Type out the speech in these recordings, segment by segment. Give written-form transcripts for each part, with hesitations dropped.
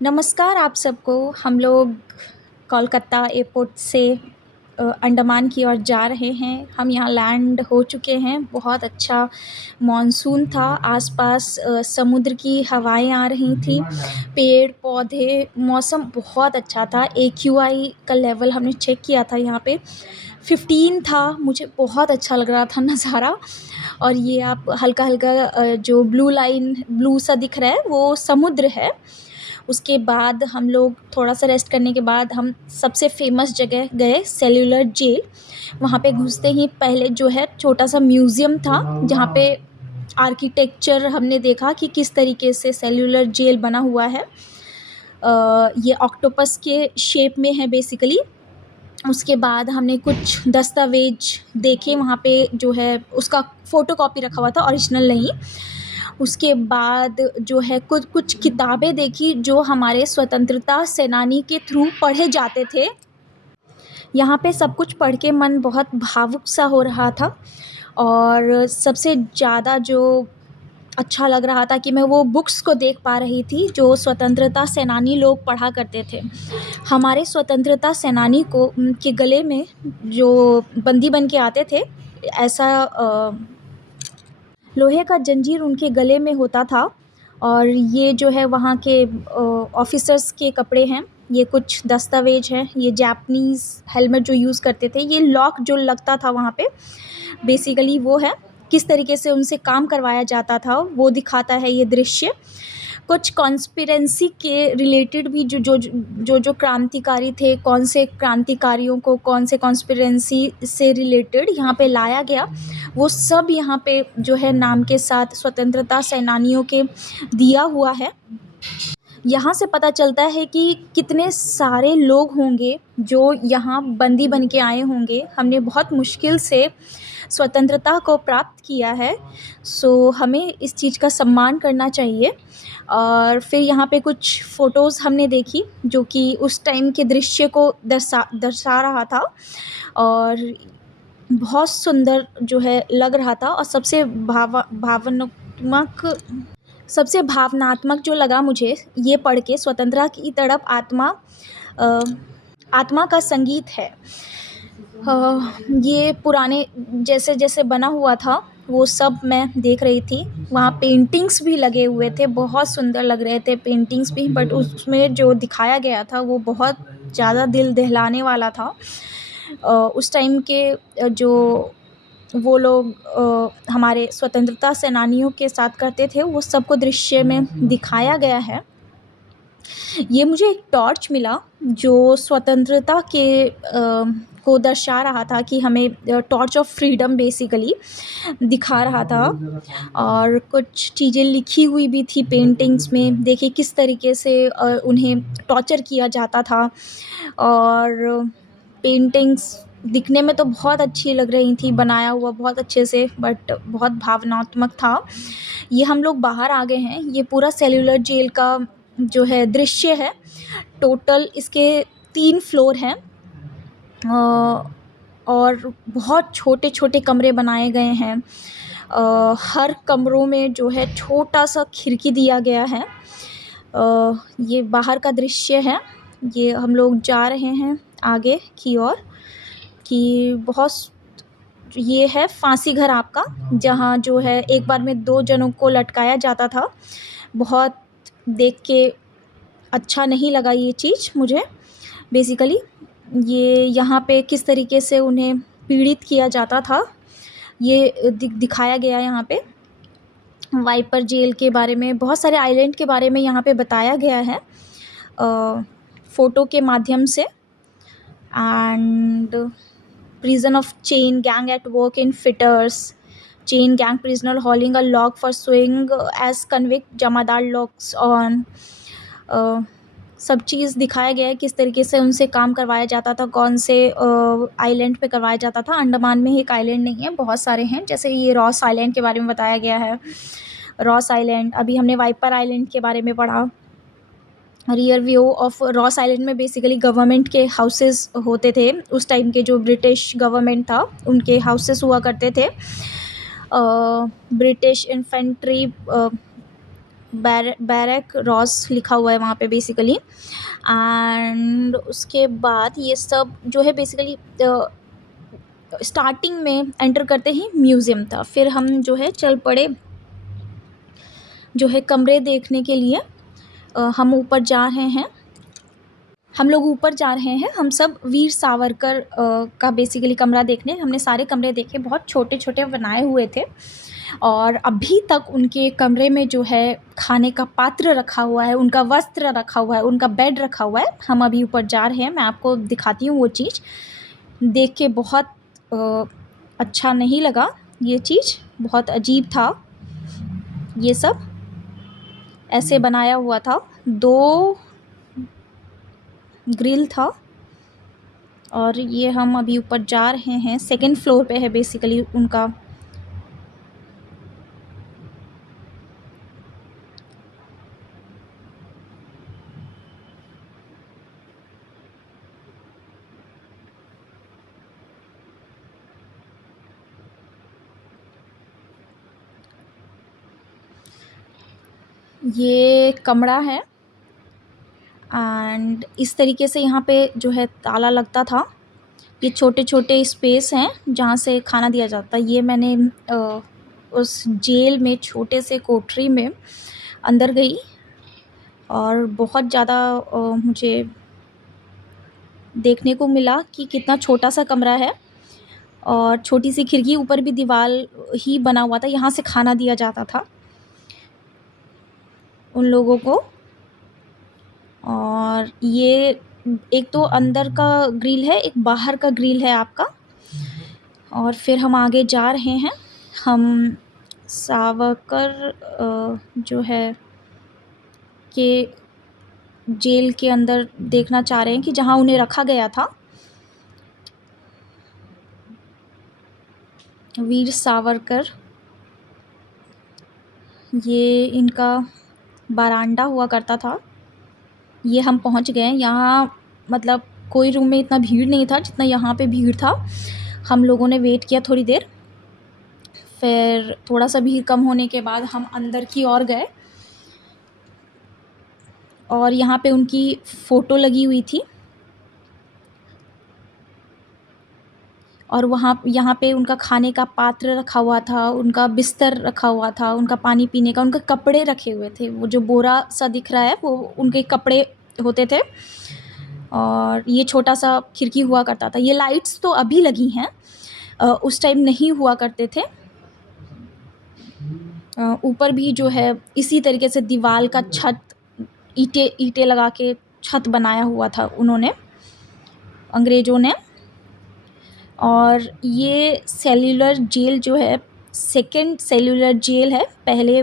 नमस्कार आप सबको। हम लोग कोलकाता एयरपोर्ट से अंडमान की ओर जा रहे हैं। हम यहाँ लैंड हो चुके हैं। बहुत अच्छा मॉनसून था। आसपास समुद्र की हवाएं आ रही थी, पेड़ पौधे, मौसम बहुत अच्छा था। AQI का लेवल हमने चेक किया था यहाँ पे 15 था। मुझे बहुत अच्छा लग रहा था नज़ारा। और ये आप हल्का हल्का जो ब्लू लाइन ब्लू सा दिख रहा है वो समुद्र है। उसके बाद हम लोग थोड़ा सा रेस्ट करने के बाद हम सबसे फेमस जगह गए, सेल्यूलर जेल। वहाँ पे घुसते ही पहले जो है छोटा सा म्यूज़ियम था, जहाँ पे आर्किटेक्चर हमने देखा कि किस तरीके से सेल्यूलर जेल बना हुआ है। ये ऑक्टोपस के शेप में है बेसिकली। उसके बाद हमने कुछ दस्तावेज देखे वहाँ पे, जो है उसका फ़ोटोकॉपी रखा हुआ था, ओरिजिनल नहीं। उसके बाद जो है कुछ कुछ किताबें देखी जो हमारे स्वतंत्रता सेनानी के थ्रू पढ़े जाते थे। यहाँ पे सब कुछ पढ़ के मन बहुत भावुक सा हो रहा था। और सबसे ज़्यादा जो अच्छा लग रहा था कि मैं वो बुक्स को देख पा रही थी जो स्वतंत्रता सेनानी लोग पढ़ा करते थे। हमारे स्वतंत्रता सेनानी को के गले में जो बंदी बन के आते थे, ऐसा लोहे का जंजीर उनके गले में होता था। और ये जो है वहाँ के ऑफिसर्स के कपड़े हैं। ये कुछ दस्तावेज हैं। ये जापानीज़ हेलमेट जो यूज़ करते थे, ये लॉक जो लगता था वहाँ पे, बेसिकली वो है। किस तरीके से उनसे काम करवाया जाता था वो दिखाता है ये दृश्य। कुछ कॉन्स्पिरेंसी के रिलेटेड भी जो क्रांतिकारी थे, कौन से क्रांतिकारियों को कौन से कॉन्स्पिरेंसी से रिलेटेड यहाँ पे लाया गया, वो सब यहाँ पे जो है नाम के साथ स्वतंत्रता सेनानियों के दिया हुआ है। यहाँ से पता चलता है कि कितने सारे लोग होंगे जो यहाँ बंदी बन के आए होंगे। हमने बहुत मुश्किल से स्वतंत्रता को प्राप्त किया है, सो हमें इस चीज़ का सम्मान करना चाहिए। और फिर यहाँ पे कुछ फ़ोटोज़ हमने देखी जो कि उस टाइम के दृश्य को दर्शा रहा था। और बहुत सुंदर जो है लग रहा था। और सबसे भावनात्मक जो लगा मुझे ये पढ़ के, स्वतंत्रता की तड़प अ, आत्मा का संगीत है। ये पुराने जैसे जैसे बना हुआ था वो सब मैं देख रही थी। वहाँ पेंटिंग्स भी लगे हुए थे, बहुत सुंदर लग रहे थे पेंटिंग्स भी, बट उसमें जो दिखाया गया था वो बहुत ज़्यादा दिल दहलाने वाला था। उस टाइम के जो वो लोग हमारे स्वतंत्रता सेनानियों के साथ करते थे, वो सबको दृश्य में दिखाया गया है। ये मुझे एक टॉर्च मिला जो स्वतंत्रता को दर्शा रहा था कि हमें टॉर्च ऑफ फ्रीडम बेसिकली दिखा रहा था। और कुछ चीज़ें लिखी हुई भी थी पेंटिंग्स में। देखिए किस तरीके से उन्हें टॉर्चर किया जाता था। और पेंटिंग्स दिखने में तो बहुत अच्छी लग रही थी, बनाया हुआ बहुत अच्छे से, बट बहुत भावनात्मक था। ये हम लोग बाहर आ गए हैं। ये पूरा सेल्यूलर जेल का जो है दृश्य है। टोटल इसके 3 फ्लोर हैं। और बहुत छोटे छोटे कमरे बनाए गए हैं। हर कमरों में जो है छोटा सा खिड़की दिया गया है। ये बाहर का दृश्य है। ये हम लोग जा रहे हैं आगे की ओर कि बहुत ये है फांसी घर आपका, जहाँ जो है एक बार में 2 जनों को लटकाया जाता था। बहुत देख के अच्छा नहीं लगा ये चीज़ मुझे। बेसिकली ये यहाँ पे किस तरीके से उन्हें पीड़ित किया जाता था ये दिखाया गया। यहाँ पे वाइपर जेल के बारे में, बहुत सारे आइलैंड के बारे में यहाँ पे बताया गया है फ़ोटो के माध्यम से। And prison of chain gang at work in fitters, chain gang prisoner hauling a log for swing as convict Jamadar logs on। सब चीज़ दिखाया गया है किस तरीके से उनसे काम करवाया जाता था, कौन से आइलैंड पे करवाया जाता था। अंडमान में ही एक आइलैंड नहीं है, बहुत सारे हैं। जैसे ये रॉस आइलैंड के बारे में बताया गया है, रॉस आइलैंड। अभी हमने वाइपर आइलैंड के बारे में पढ़ा। Rear view of Ross island में बेसिकली गवर्नमेंट के हाउसेस होते थे। उस टाइम के जो ब्रिटिश गवर्नमेंट था उनके हाउसेस हुआ करते थे। ब्रिटिश इन्फेंट्री बैरक रॉस लिखा हुआ है वहाँ पे बेसिकली। एंड उसके बाद ये सब जो है बेसिकली स्टार्टिंग में एंटर करते ही म्यूज़ियम था। फिर हम जो है चल पड़े जो है कमरे देखने के लिए। हम ऊपर जा रहे हैं, हम लोग ऊपर जा रहे हैं, हम सब वीर सावरकर का बेसिकली कमरा देखने। हमने सारे कमरे देखे, बहुत छोटे छोटे बनाए हुए थे और अभी तक उनके कमरे में जो है खाने का पात्र रखा हुआ है, उनका वस्त्र रखा हुआ है, उनका बेड रखा हुआ है। हम अभी ऊपर जा रहे हैं, मैं आपको दिखाती हूँ वो चीज़। देख के बहुत अच्छा नहीं लगा, ये चीज़ बहुत अजीब था। ये सब ऐसे बनाया हुआ था, 2 ग्रिल था। और ये हम अभी ऊपर जा रहे हैं, सेकंड फ्लोर पे है बेसिकली उनका। ये कमरा है एंड इस तरीके से यहाँ पे जो है ताला लगता था। ये छोटे छोटे स्पेस हैं जहाँ से खाना दिया जाता है। ये मैंने उस जेल में छोटे से कोठरी में अंदर गई और बहुत ज़्यादा मुझे देखने को मिला कि कितना छोटा सा कमरा है और छोटी सी खिड़की, ऊपर भी दीवार ही बना हुआ था। यहाँ से खाना दिया जाता था उन लोगों को। और ये एक तो अंदर का ग्रिल है, एक बाहर का ग्रिल है आपका। और फिर हम आगे जा रहे हैं। हम सावरकर जो है के जेल के अंदर देखना चाह रहे हैं कि जहाँ उन्हें रखा गया था। वीर सावरकर, ये इनका बरामदा हुआ करता था। ये हम पहुंच गए यहाँ, मतलब कोई रूम में इतना भीड़ नहीं था जितना यहाँ पे भीड़ था। हम लोगों ने वेट किया थोड़ी देर, फिर थोड़ा सा भीड़ कम होने के बाद हम अंदर की ओर गए और यहाँ पे उनकी फ़ोटो लगी हुई थी। और यहाँ पे उनका खाने का पात्र रखा हुआ था, उनका बिस्तर रखा हुआ था, उनका पानी पीने का, उनके कपड़े रखे हुए थे। वो जो बोरा सा दिख रहा है वो उनके कपड़े होते थे। और ये छोटा सा खिड़की हुआ करता था। ये लाइट्स तो अभी लगी हैं, उस टाइम नहीं हुआ करते थे। ऊपर भी जो है इसी तरीके से दीवार का छत, ईंटें लगा के छत बनाया हुआ था उन्होंने, अंग्रेज़ों ने। और ये सेल्युलर जेल जो है सेकंड सेल्युलर जेल है। पहले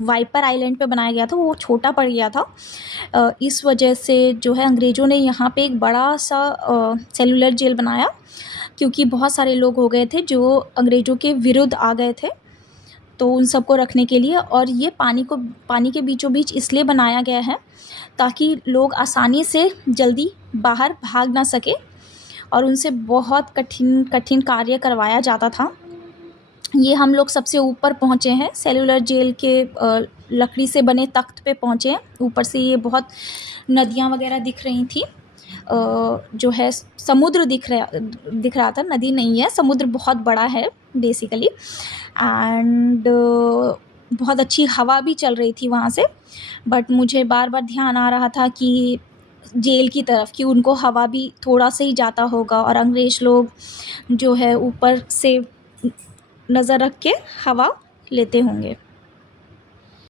वाइपर आइलैंड पे बनाया गया था, वो छोटा पड़ गया था। इस वजह से जो है अंग्रेज़ों ने यहाँ पे एक बड़ा सा सेल्युलर जेल बनाया, क्योंकि बहुत सारे लोग हो गए थे जो अंग्रेज़ों के विरुद्ध आ गए थे, तो उन सबको रखने के लिए। और ये पानी के बीचों बीच इसलिए बनाया गया है ताकि लोग आसानी से जल्दी बाहर भाग ना सके और उनसे बहुत कठिन कठिन कार्य करवाया जाता था। ये हम लोग सबसे ऊपर पहुँचे हैं, सेल्युलर जेल के लकड़ी से बने तख्त पे पहुँचे हैं। ऊपर से ये बहुत नदियाँ वगैरह दिख रही थी। जो है समुद्र दिख रहा था, नदी नहीं है, समुद्र बहुत बड़ा है बेसिकली। एंड बहुत अच्छी हवा भी चल रही थी वहाँ से। बट मुझे बार बार ध्यान आ रहा था कि जेल की तरफ, कि उनको हवा भी थोड़ा सा ही जाता होगा और अंग्रेज़ लोग जो है ऊपर से नज़र रख के हवा लेते होंगे।